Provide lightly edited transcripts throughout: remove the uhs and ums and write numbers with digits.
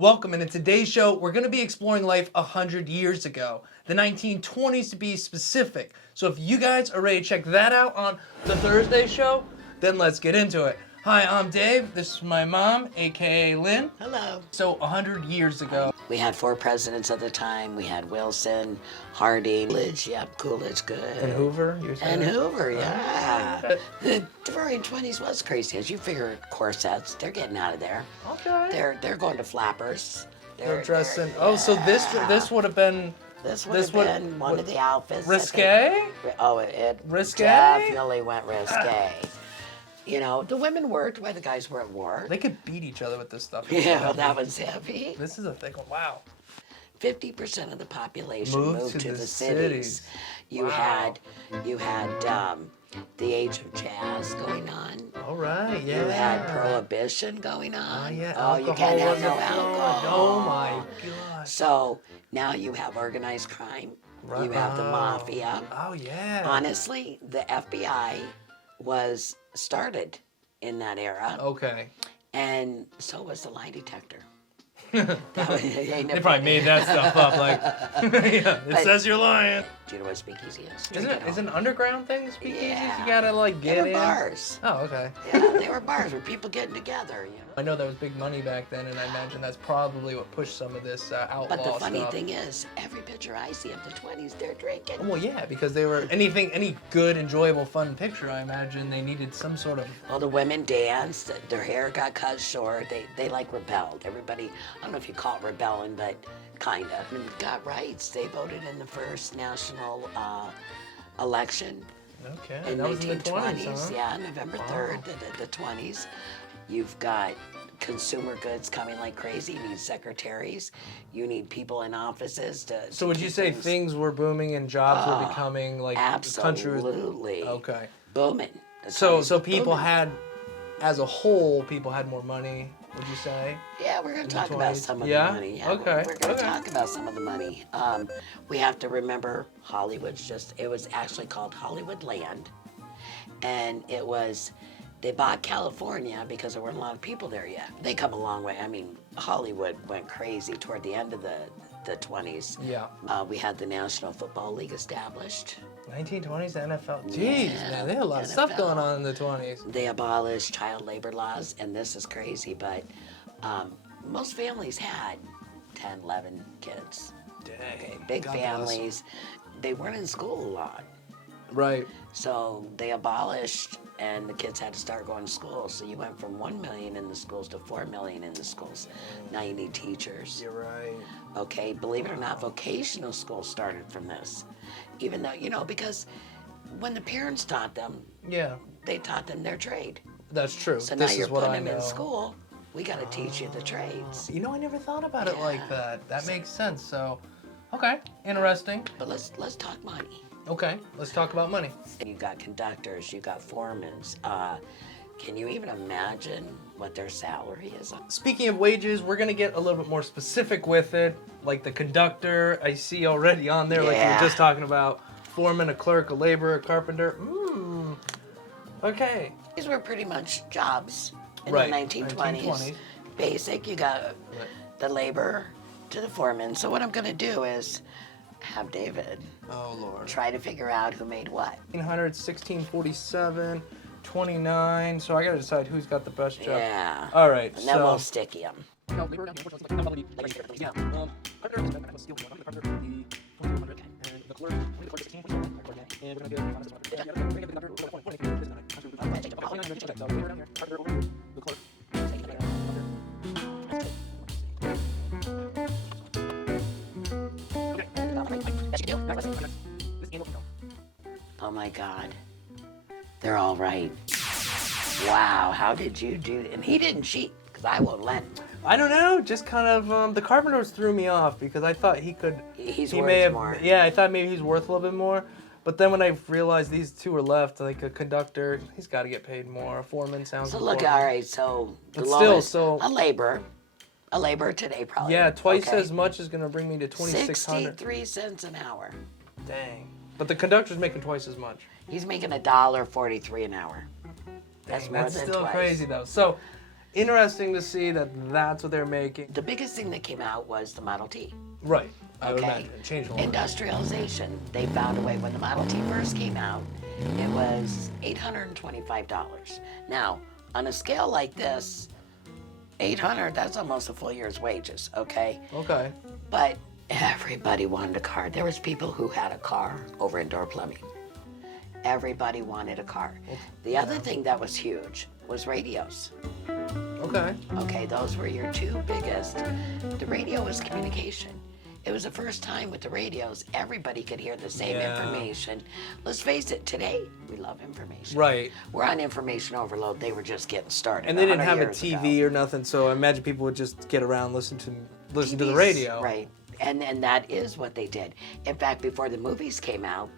Welcome, and in today's show, we're going to be exploring life 100 years ago, the 1920s to be specific. So if you guys are ready to check that out on the Thursday show, then let's get into it. Hi, I'm Dave. This is my mom, aka Lynn. Hello. So 100 years ago. We had 4 presidents at the time. We had Wilson, Harding, Coolidge, Coolidge, good. And Hoover, you're saying? And Hoover, yeah. The roaring 20s was crazy. As you figure, corsets, they're getting out of there. Okay. They're going to flappers. They're dressing. Oh, so this would have been. This would have been one of the outfits. Risque? It Risque? definitely went risque. You know, the women worked while the guys were at work. They could beat each other with this stuff. Yeah, well, that was heavy. This is a thick one. Wow. 50% of the population moved to the cities. You Wow. had the age of jazz going on. All right, yeah. You had prohibition going on. Oh, yeah. Oh, you can't have no alcohol. alcohol. Oh, my gosh. So now you have organized crime. Right. You have the mafia. Oh, yeah. Honestly, the FBI was started in that era. Okay. And so was the lie detector. They probably made that stuff up. Like, yeah, it says you're lying. Do you know what speakeasy is? Is it an underground thing? Speakeasies? Yeah. You gotta like get They were in. bars. Oh, okay. Yeah, they were bars where people getting together. You know. I know there was big money back then, and I imagine that's probably what pushed some of this outlaw But the funny stuff. thing is, every picture I see of the 20s, they're drinking. Well, yeah, because they were any good, enjoyable, fun picture. I imagine they needed some sort of. Well, the women danced. Their hair got cut short. They like rebelled. Everybody, I don't know if you call it rebelling, but kind of. And got rights. They voted in the first national election. Okay. In that was in the 1920s, 20s, huh? yeah, November 3rd, the 20s. You've got consumer goods coming like crazy. You need secretaries. You need people in offices to. So would you say things were booming and jobs were becoming like the country was. Absolutely. Okay. Booming. The So 20s was people booming. had, as a whole, people had more money. Would you say? Yeah, we're going to talk 20s? about some of Yeah? the money. Yeah, Okay, We're going okay. to talk about some of the money. We have to remember Hollywood's it was actually called Hollywood Land. And they bought California because there weren't a lot of people there yet. They come a long way. I mean, Hollywood went crazy toward the end of the 20s. Yeah. We had the National Football League established. 1920s NFL. Jeez, Yeah, man, they had a lot of stuff NFL. going on in the 20s. They abolished child labor laws, and this is crazy, but most families had 10, 11 kids. Dang. Big God bless. families. They weren't in school a lot. Right. So they abolished, and the kids had to start going to school. So you went from 1 million in the schools to 4 million in the schools. Now you need teachers. You're right. Okay, believe it or not, vocational schools started from this. Even though, because when the parents taught them, Yeah, they taught them their trade. that's true. So this now you're is what putting I them know. in school. We got to teach you the trades. You know, I never thought about it like Yeah. that. That makes sense. So, okay, interesting. But let's talk money. Okay, let's talk about money. You got conductors, you got foremen. Can you even imagine what their salary is? Speaking of wages, we're gonna get a little bit more specific with it. Like the conductor, I see already on there, like you Yeah. were just talking about. Foreman, a clerk, a laborer, a carpenter. Okay. These were pretty much jobs in Right, the 1920s. 1920s. Basic, you got the labor to the foreman. So what I'm going to do is have David Oh, Lord. try to figure out who made what. 1800, 1647, 29. So I gotta decide who's got the best job. Yeah. All right, And then so. we'll sticky them. Oh my God. They're all right. Wow, how did you do? And he didn't cheat, because I won't let him. I don't know, just kind of, the carpenters threw me off because I thought he could. He's he worth may have, more. Yeah, I thought maybe he's worth a little bit more. But then when I realized these two are left, like a conductor, he's got to get paid more. A foreman sounds. So look, important. all right, so the But still, lowest, so- a labor today probably. Yeah, twice okay? as much is gonna bring me to 2,600. 63 cents an hour. Dang. But the conductor's making twice as much. He's making $1.43 an hour. That's Dang, more that's than still twice. crazy though. So, interesting to see that that's what they're making. The biggest thing that came out was the Model T. Right. I would Okay. imagine. It changed a lot. Industrialization. They found a way. When the Model T first came out, it was $825. Now, on a scale like this, 800, that's almost a full year's wages, okay? Okay. But everybody wanted a car. There was people who had a car over indoor plumbing. Everybody wanted a car. The other thing that was huge was radios. Okay. Okay, those were your two biggest. The radio was communication. It was the first time with the radios, everybody could hear the same information. Let's face it, today, we love information. Right. We're on information overload. They were just getting started. And they didn't 100 have a years TV ago. or nothing, so I imagine people would just get around, listen to the TVs, radio. Right. And that is what they did. In fact, before the movies came out,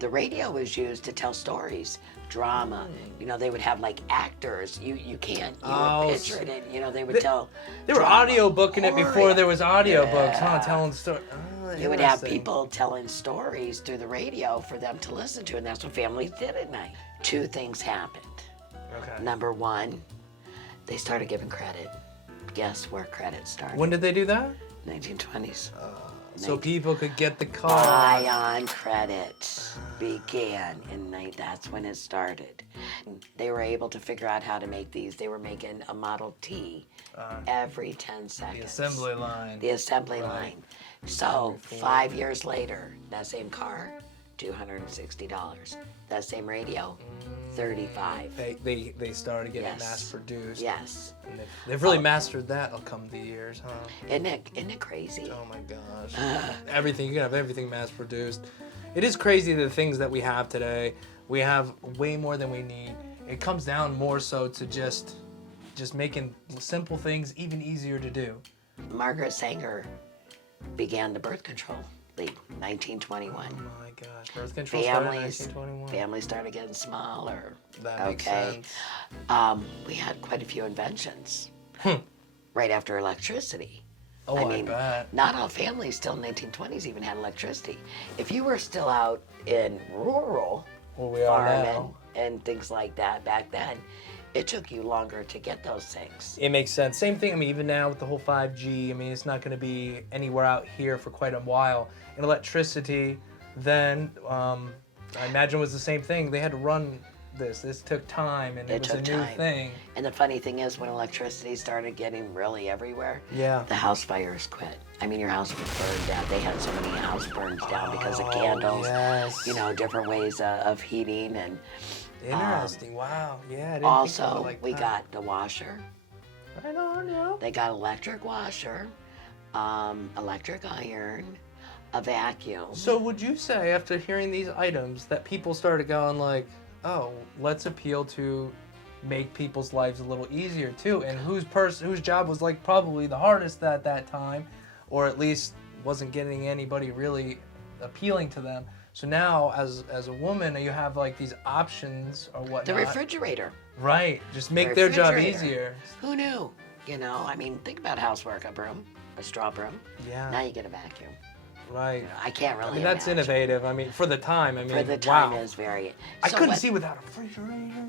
the radio was used to tell stories, drama. You know, they would have like actors. You can't, you would picture it in, you know, they would tell They were drama, audio booking it before horror. there was audiobooks, huh? Yeah. Telling stories. Oh, You would have interesting. people telling stories through the radio for them to listen to, and that's what families did at night. Two things happened. Okay. Number one, they started giving credit. Guess where credit started? When did they do that? 1920s. So people could get the car. Buy on credit began that's when it started. They were able to figure out how to make these. They were making a Model T every 10 seconds. The assembly line. The assembly line. So 5 years later, that same car, $260. That same radio, $35. They started getting Yes. mass produced. Yes. And they've really mastered that. It'll come the years, huh? Isn't it crazy? Oh my gosh. Everything, you can have everything mass produced. It is crazy the things that we have today. We have way more than we need. It comes down more so to just making simple things even easier to do. Margaret Sanger began the birth control league, 1921. Oh my gosh. Birth control started in Families, 1921. families started getting smaller. That makes okay. sense. We had quite a few inventions right after electricity. Oh, I bet. Not all families still in the 1920s even had electricity. If you were still out in rural Where we are farming now. and things like that back then, it took you longer to get those things. It makes sense. Same thing, I mean, even now with the whole 5G, I mean, it's not going to be anywhere out here for quite a while. And electricity, then, I imagine was the same thing. They had to run this. This took time, and it was a new thing. And the funny thing is, when electricity started getting really everywhere, Yeah. the house fires quit. I mean, your house was burned down. They had so many house burns down because of candles, yes. you know, different ways of heating. And Interesting. Wow. Yeah, I didn't think of also, it like we that. got the washer. Right on, yeah. They got electric washer, electric iron, a vacuum. So would you say, after hearing these items, that people started going like, oh, let's appeal to make people's lives a little easier too, and whose job was like probably the hardest at that time, or at least wasn't getting anybody really appealing to them. So now, as a woman, you have like these options or whatnot. The refrigerator. Right, just make their job Refrigerator. easier. Who knew? You know, I mean, think about housework, a broom, a straw broom. Yeah. Now you get a vacuum. Right. I can't really I mean, that's imagine. innovative. I mean, for the time. I mean, For the time wow. is very. I So couldn't what- see without a refrigerator.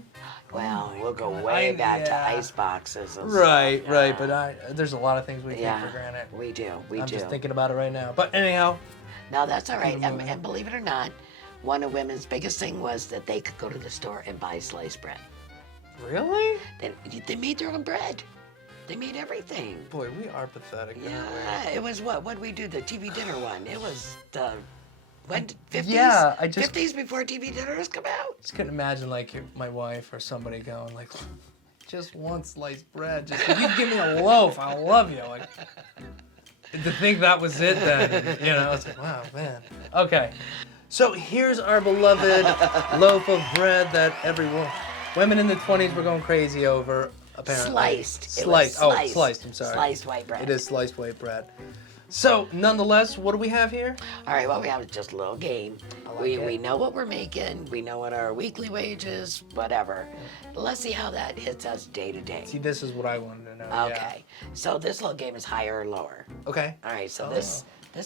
Well, we'll go way back to yeah. ice boxes. And Right, stuff. right. Yeah. But there's a lot of things we take Yeah, for granted. we do. We I'm do. just thinking about it right now. But anyhow, No, that's all right. Keep it moving. And believe it or not, one of women's biggest thing was that they could go to the store and buy sliced bread. really? They made their own bread. They made everything. Boy, we are pathetic. aren't we? Yeah, it was what did we do? The TV dinner one. It was the when 50s. Yeah, I just- 50s before TV dinners come out. Just couldn't imagine like my wife or somebody going like, just one sliced bread. Just if you give me a loaf, I'll love you. Like to think that was it then, you know, it's like, wow, man. Okay, so here's our beloved loaf of bread that women in the 20s were going crazy over. Apparently. Sliced. It was Sliced. Oh, sliced. sliced. I'm sorry. Sliced white bread. It is sliced white bread. So, nonetheless, what do we have here? All right, what we have is just a little game. like we it. know what we're making. We know what our weekly wage is, whatever. Let's see how that hits us day to day. See, this is what I wanted to know. Okay, so this little game is higher or lower. Yeah. Okay. All right, so this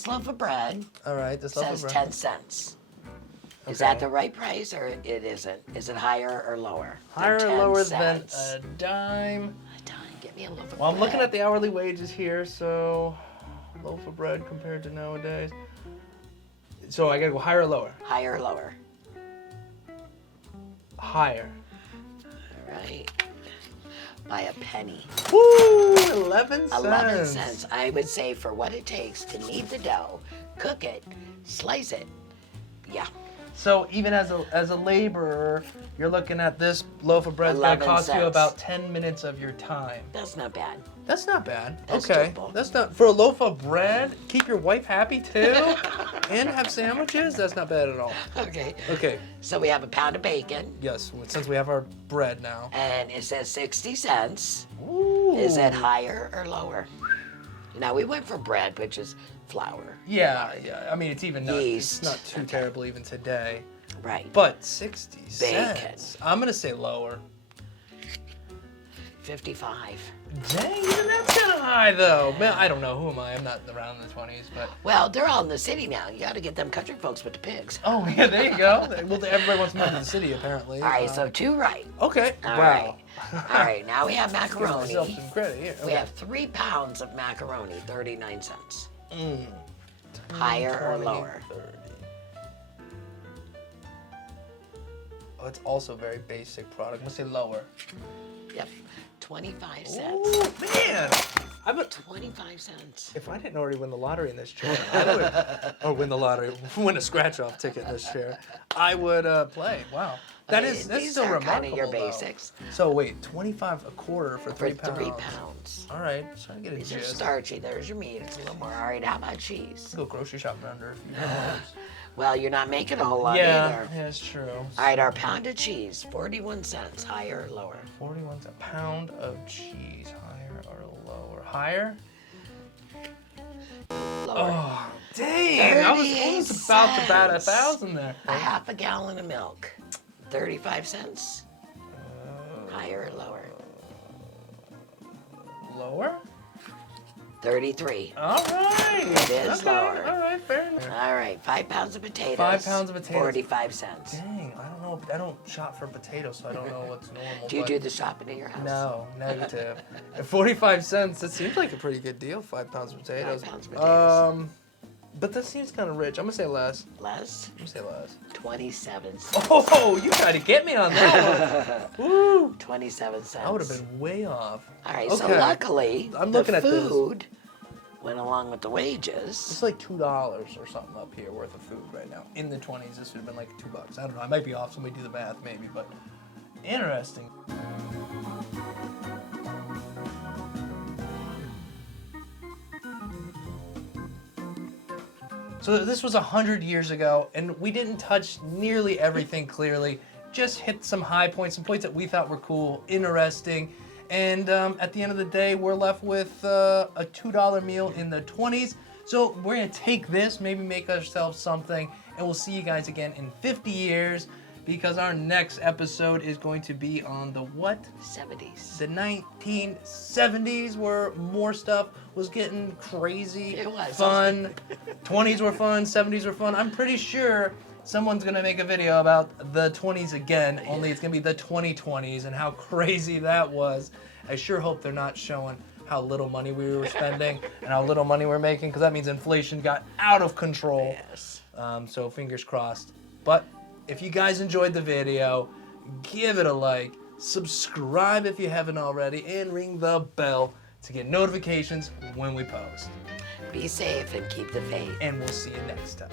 loaf of bread All right. This loaf of says bread. 10 cents. Is Okay. that the right price or it isn't? Is it higher or lower? than Higher or 10 lower cents? than a dime? A dime. Get me a loaf of bread. Well, I'm looking at the hourly wages here, so loaf of bread compared to nowadays. So I gotta go higher or lower? Higher or lower? Higher. All right. By a penny. Woo! 11 cents. 11 cents. I would say for what it takes to knead the dough, cook it, slice it. Yeah. So even as a laborer, you're looking at this loaf of bread's gonna 11 cost you cents. about 10 minutes of your time. That's not bad. That's not bad. That's okay. doable. That's not for a loaf of bread. Keep your wife happy too, and have sandwiches. That's not bad at all. Okay. Okay. So we have a pound of bacon, Yes. Since we have our bread now. and it says 60 cents. Ooh. Is that higher or lower? Now we went for bread, which is flour. Yeah. Yeah. I mean, it's even not. Yeast. It's not too terrible even today. Right. But 60 Bacon. cents. I'm gonna say lower. 55. Dang, even that's kind of high though. Man, I don't know. Who am I? I'm not around in the 20s, but. Well, they're all in the city now. You got to get them country folks with the pigs. Oh yeah, there you go. Well, everybody wants to move to the city apparently. All right, so 2 right. Okay. All wow. right. All right, now we have Give myself macaroni. some credit here. We have 3 pounds of macaroni, 39 cents. Mm. Higher or 20, lower? 30. Oh, it's also a very basic product. I'm gonna say lower. Yep, 25 cents. Ooh, man! I bet 25 cents. if I didn't already win the lottery in this chair, I would, or win the lottery, win a scratch-off ticket in this chair, I would play. Wow, that's These still are remarkable. kind of your though. basics. So wait, 25 a quarter for For 3 pounds. 3 pounds. All right, just trying to get a These are gist. starchy. There's your meat. It's a little more. All right, how about cheese? Go grocery shopping under a few dollars. Well, you're not making a whole lot Yeah, either. yeah, it's true. All right, our pound of cheese, 41 cents. Higher or lower? 41 a pound of cheese. Higher or lower? Higher? Lower. Oh, dang! I was 38 almost about to bat cents. 1,000 there. A half a gallon of milk, 35 cents. Higher or lower? Lower? 33. All right. It is okay. lower. All right, fair enough. All right, 5 pounds of potatoes. 5 pounds of potatoes. 45 cents. Dang, I don't know. I don't shop for potatoes, so I don't know what's normal. Do you but do the shopping at your house? No, negative. At 45 cents, that seems like a pretty good deal. 5 pounds of potatoes. 5 pounds of potatoes. But that seems kind of rich. I'm gonna say less. Less? I'm gonna say less. 27 cents. Oh, you tried to get me on that one. Woo! 27 cents. I would have been way off. All right, so Okay. luckily, I'm looking the at this. food went along with the wages. It's like $2 or something up here worth of food right now. In the 20s, this would have been like $2. I don't know. I might be off. Somebody do the math, maybe. But interesting. So this was 100 years ago, and we didn't touch nearly everything clearly. Just hit some high points, some points that we thought were cool, interesting. And at the end of the day, we're left with a $2 meal in the 20s. So we're gonna take this, maybe make ourselves something, and we'll see you guys again in 50 years because our next episode is going to be on the what? 70s. The 1970s, where more stuff was getting crazy, It was. fun. 20s were fun, 70s were fun. I'm pretty sure someone's gonna make a video about the 20s again, only it's gonna be the 2020s and how crazy that was. I sure hope they're not showing how little money we were spending and how little money we're making, because that means inflation got out of control. Yes. So fingers crossed. But if you guys enjoyed the video, give it a like, subscribe if you haven't already, and ring the bell to get notifications when we post. Be safe and keep the faith. And we'll see you next time.